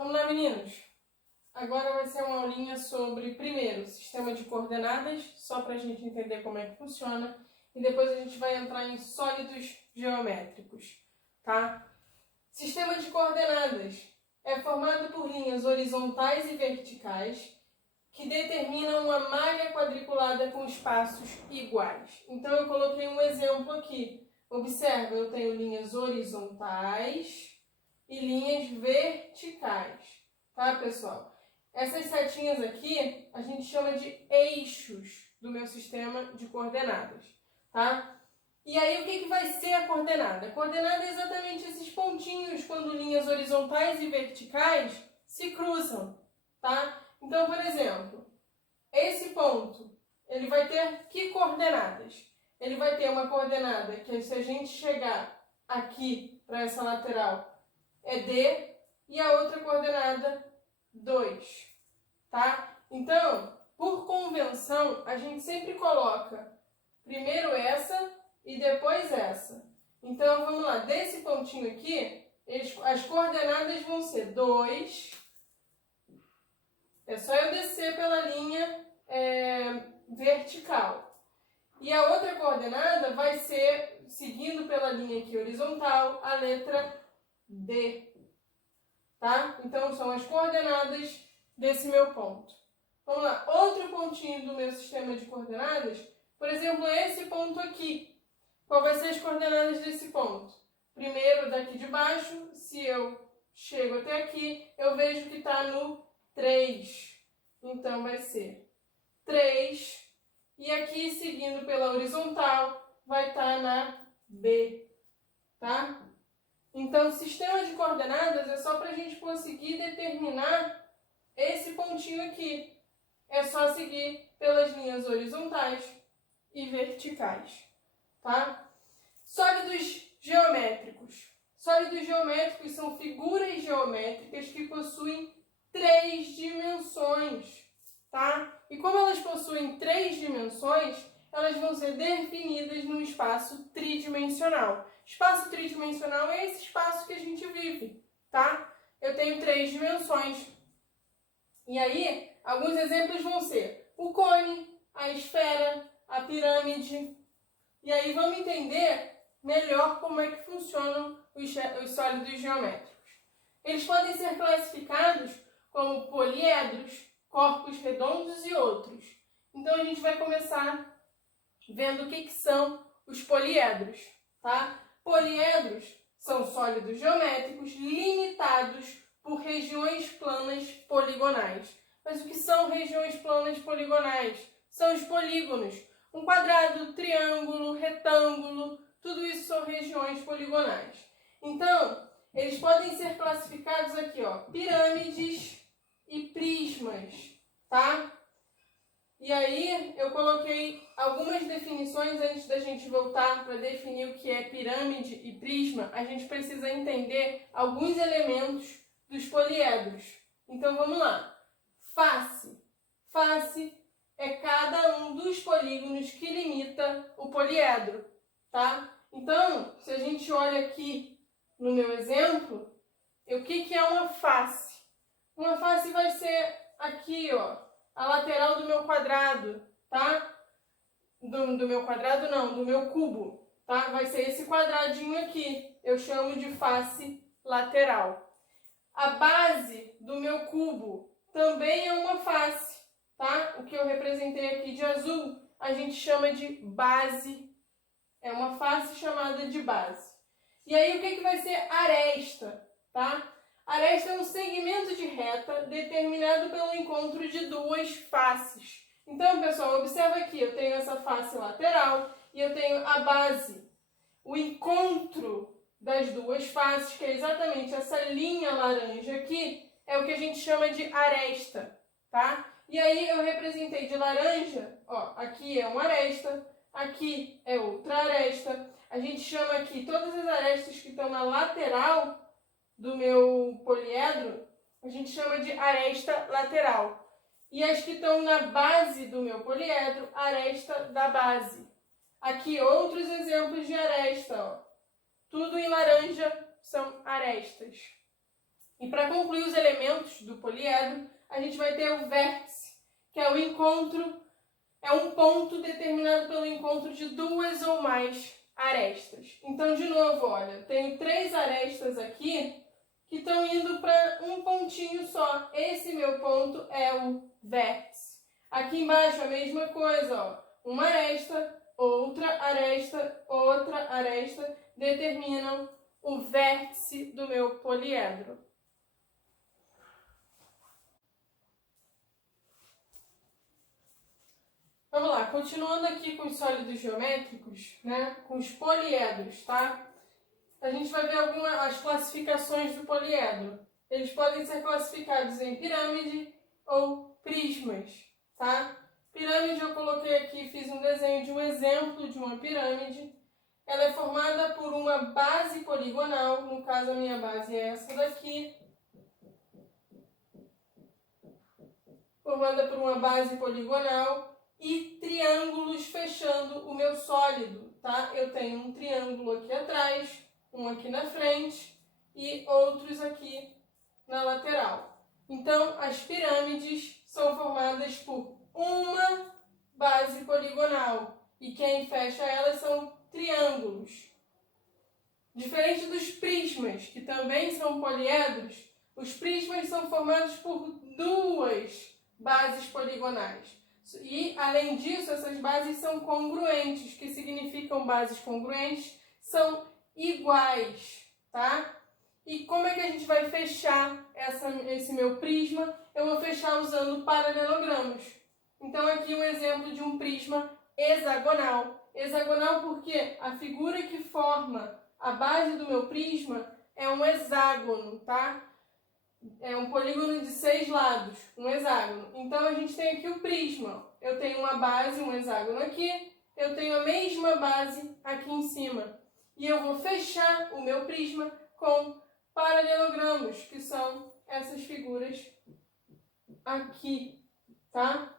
Vamos lá, meninos. Agora vai ser uma aulinha sobre, primeiro, sistema de coordenadas, só para a gente entender como é que funciona, e depois a gente vai entrar em sólidos geométricos, tá? Sistema de coordenadas é formado por linhas horizontais e verticais que determinam uma malha quadriculada com espaços iguais. Então, eu coloquei um exemplo aqui. Observa, eu tenho linhas horizontais e linhas verticais, tá, pessoal? Essas setinhas aqui, a gente chama de eixos do meu sistema de coordenadas, tá? E aí, o que vai ser a coordenada? A coordenada é exatamente esses pontinhos quando linhas horizontais e verticais se cruzam, tá? Então, por exemplo, esse ponto, ele vai ter que coordenadas? Ele vai ter uma coordenada que, se a gente chegar aqui para essa lateral, é D, e a outra coordenada, 2, tá? Então, por convenção, a gente sempre coloca primeiro essa e depois essa. Então, vamos lá, desse pontinho aqui, as coordenadas vão ser 2, é só eu descer pela linha vertical. E a outra coordenada vai ser, seguindo pela linha aqui horizontal, a letra D, tá? Então, são as coordenadas desse meu ponto. Vamos lá, outro pontinho do meu sistema de coordenadas, por exemplo, esse ponto aqui. Qual vai ser as coordenadas desse ponto? Primeiro, daqui de baixo, se eu chego até aqui, eu vejo que está no 3. Então, vai ser 3. E aqui, seguindo pela horizontal, vai estar na B, tá? Então, o sistema de coordenadas é só para a gente conseguir determinar esse pontinho aqui. É só seguir pelas linhas horizontais e verticais, tá? Sólidos geométricos. Sólidos geométricos são figuras geométricas que possuem 3 dimensões, tá? E como elas possuem 3 dimensões, elas vão ser definidas num espaço tridimensional. Espaço tridimensional é esse espaço que a gente vive, tá? Eu tenho 3 dimensões. E aí, alguns exemplos vão ser o cone, a esfera, a pirâmide. E aí vamos entender melhor como é que funcionam os sólidos geométricos. Eles podem ser classificados como poliedros, corpos redondos e outros. Então, a gente vai começar vendo o que são os poliedros, tá? Poliedros são sólidos geométricos limitados por regiões planas poligonais. Mas o que são regiões planas poligonais? São os polígonos. Um quadrado, triângulo, retângulo, tudo isso são regiões poligonais. Então, eles podem ser classificados aqui, ó, pirâmides e prismas, tá? E aí, eu coloquei algumas definições antes da gente voltar para definir o que é pirâmide e prisma. A gente precisa entender alguns elementos dos poliedros. Então, vamos lá. Face. Face é cada um dos polígonos que limita o poliedro, tá? Então, se a gente olha aqui no meu exemplo, o que é uma face? Uma face vai ser aqui, ó, a lateral do meu quadrado, tá? Do meu quadrado não, do meu cubo, tá? Vai ser esse quadradinho aqui, eu chamo de face lateral. A base do meu cubo também é uma face, tá? O que eu representei aqui de azul, a gente chama de base, é uma face chamada de base. E aí, o que vai ser aresta, tá? Aresta é um segmento de reta determinado pelo encontro de duas faces. Então, pessoal, observa aqui, eu tenho essa face lateral e eu tenho a base. O encontro das duas faces, que é exatamente essa linha laranja aqui, é o que a gente chama de aresta, tá? E aí eu representei de laranja, ó, aqui é uma aresta, aqui é outra aresta. A gente chama aqui todas as arestas que estão na lateral do meu poliedro, a gente chama de aresta lateral. E as que estão na base do meu poliedro, aresta da base. Aqui outros exemplos de aresta, ó. Tudo em laranja são arestas. E para concluir os elementos do poliedro, a gente vai ter o vértice, que é o encontro, é um ponto determinado pelo encontro de duas ou mais arestas. Então, de novo, olha, tenho 3 arestas aqui que estão indo para um pontinho só. Esse meu ponto é o vértice. Aqui embaixo a mesma coisa, ó. Uma aresta, outra aresta determinam o vértice do meu poliedro. Vamos lá, continuando aqui com os sólidos geométricos, né, com os poliedros, tá? A gente vai ver as classificações do poliedro. Eles podem ser classificados em pirâmide ou prismas, tá? Pirâmide eu coloquei aqui, fiz um desenho de um exemplo de uma pirâmide. Ela é formada por uma base poligonal, no caso a minha base é essa daqui. Formada por uma base poligonal e triângulos fechando o meu sólido, tá? Eu tenho um triângulo aqui atrás, um aqui na frente e outros aqui na lateral. Então, as pirâmides são formadas por uma base poligonal e quem fecha elas são triângulos. Diferente dos prismas, que também são poliedros, os prismas são formados por 2 bases poligonais. E, além disso, essas bases são congruentes, que significam bases congruentes, são iguais, tá? E como é que a gente vai fechar esse meu prisma? Eu vou fechar usando paralelogramas. Então, aqui um exemplo de um prisma hexagonal. Hexagonal porque a figura que forma a base do meu prisma é um hexágono, tá? É um polígono de 6 lados, um hexágono. Então, a gente tem aqui o prisma. Eu tenho uma base, um hexágono aqui. Eu tenho a mesma base aqui em cima. E eu vou fechar o meu prisma com paralelogramas, que são essas figuras aqui, tá?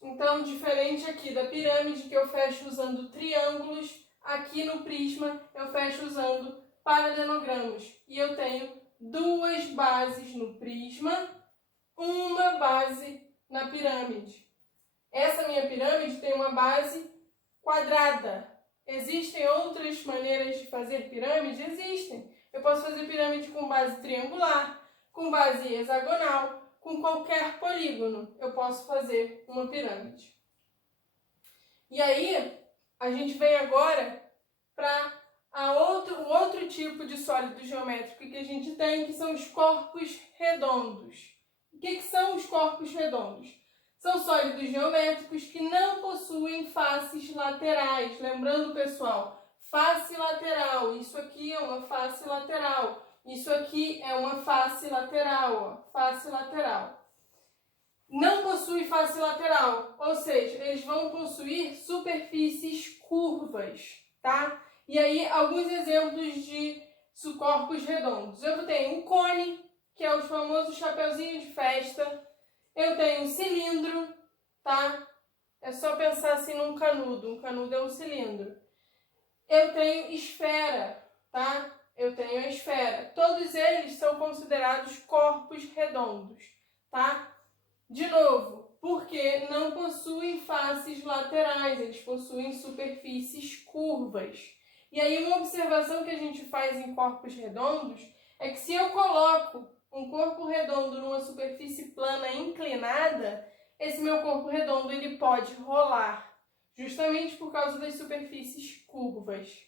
Então, diferente aqui da pirâmide, que eu fecho usando triângulos, aqui no prisma eu fecho usando paralelogramas. E eu tenho 2 bases no prisma, uma base na pirâmide. Essa minha pirâmide tem uma base quadrada. Existem outras maneiras de fazer pirâmide? Existem. Eu posso fazer pirâmide com base triangular, com base hexagonal, com qualquer polígono. Eu posso fazer uma pirâmide. E aí, a gente vem agora para o outro tipo de sólido geométrico que a gente tem, que são os corpos redondos. O que são os corpos redondos? São sólidos geométricos que não possuem faces laterais. Lembrando, pessoal, face lateral. Isso aqui é uma face lateral. Isso aqui é uma face lateral, ó, face lateral. Não possui face lateral, ou seja, eles vão possuir superfícies curvas, tá? E aí, alguns exemplos de corpos redondos. Eu tenho um cone, que é o famoso chapeuzinho de festa. Eu tenho um cilindro, tá? É só pensar assim num canudo. Um canudo é um cilindro. Eu tenho esfera, tá? Eu tenho a esfera. Todos eles são considerados corpos redondos, tá? De novo, porque não possuem faces laterais, eles possuem superfícies curvas. E aí uma observação que a gente faz em corpos redondos é que se eu coloco um corpo redondo numa superfície plana inclinada, esse meu corpo redondo ele pode rolar, justamente por causa das superfícies curvas.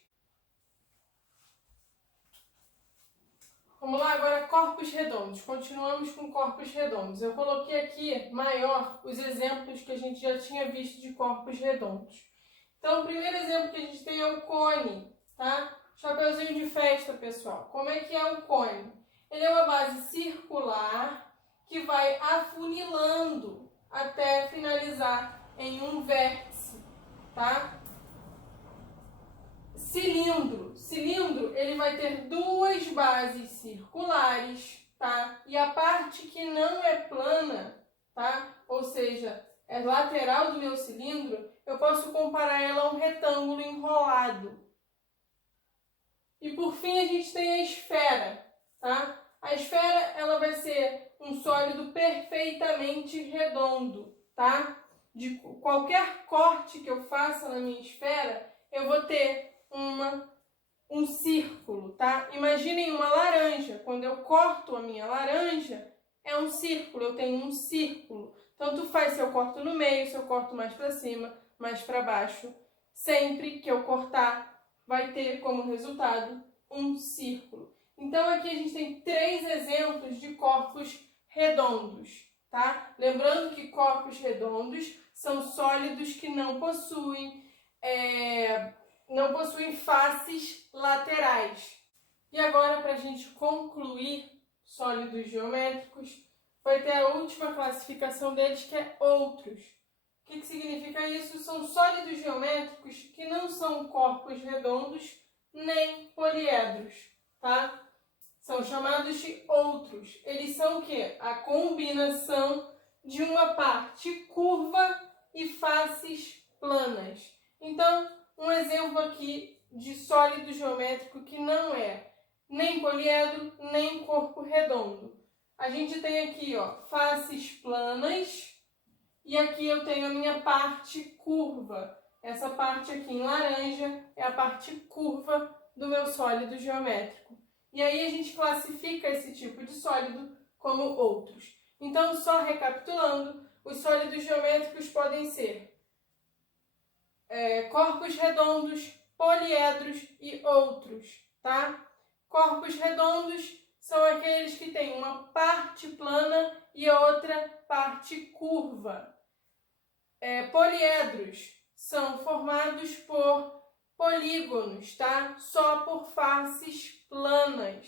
Vamos lá agora, corpos redondos. Continuamos com corpos redondos. Eu coloquei aqui maior os exemplos que a gente já tinha visto de corpos redondos. Então, o primeiro exemplo que a gente tem é o cone, tá? Chapeuzinho de festa, pessoal. Como é que é o cone? Ele é uma base circular que vai afunilando até finalizar em um vértice, tá? Cilindro. Cilindro, ele vai ter 2 bases circulares, tá? E a parte que não é plana, tá? Ou seja, é lateral do meu cilindro, eu posso comparar ela a um retângulo enrolado. E por fim a gente tem a esfera, tá? A esfera redondo, tá? De qualquer corte que eu faça na minha esfera, eu vou ter um círculo, tá? Imaginem uma laranja. Quando eu corto a minha laranja, é um círculo, eu tenho um círculo. Tanto faz se eu corto no meio, se eu corto mais para cima, mais para baixo. Sempre que eu cortar, vai ter como resultado um círculo. Então aqui a gente tem 3 exemplos de corpos redondos, tá? Lembrando que corpos redondos são sólidos que não possuem faces laterais. E agora, para a gente concluir sólidos geométricos, vai ter a última classificação deles, que é outros. O que significa isso? São sólidos geométricos que não são corpos redondos nem poliedros, tá? São chamados de outros. Eles são o quê? A combinação de uma parte curva e faces planas. Então, um exemplo aqui de sólido geométrico que não é nem poliedro, nem corpo redondo. A gente tem aqui, ó, faces planas e aqui eu tenho a minha parte curva. Essa parte aqui em laranja é a parte curva do meu sólido geométrico. E aí a gente classifica esse tipo de sólido como outros. Então, só recapitulando, os sólidos geométricos podem ser corpos redondos, poliedros e outros, tá? Corpos redondos são aqueles que têm uma parte plana e outra parte curva. Poliedros são formados por polígonos, tá? Só por faces planas.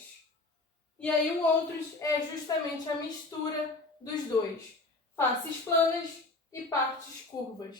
E aí o outros é justamente a mistura dos dois, faces planas e partes curvas.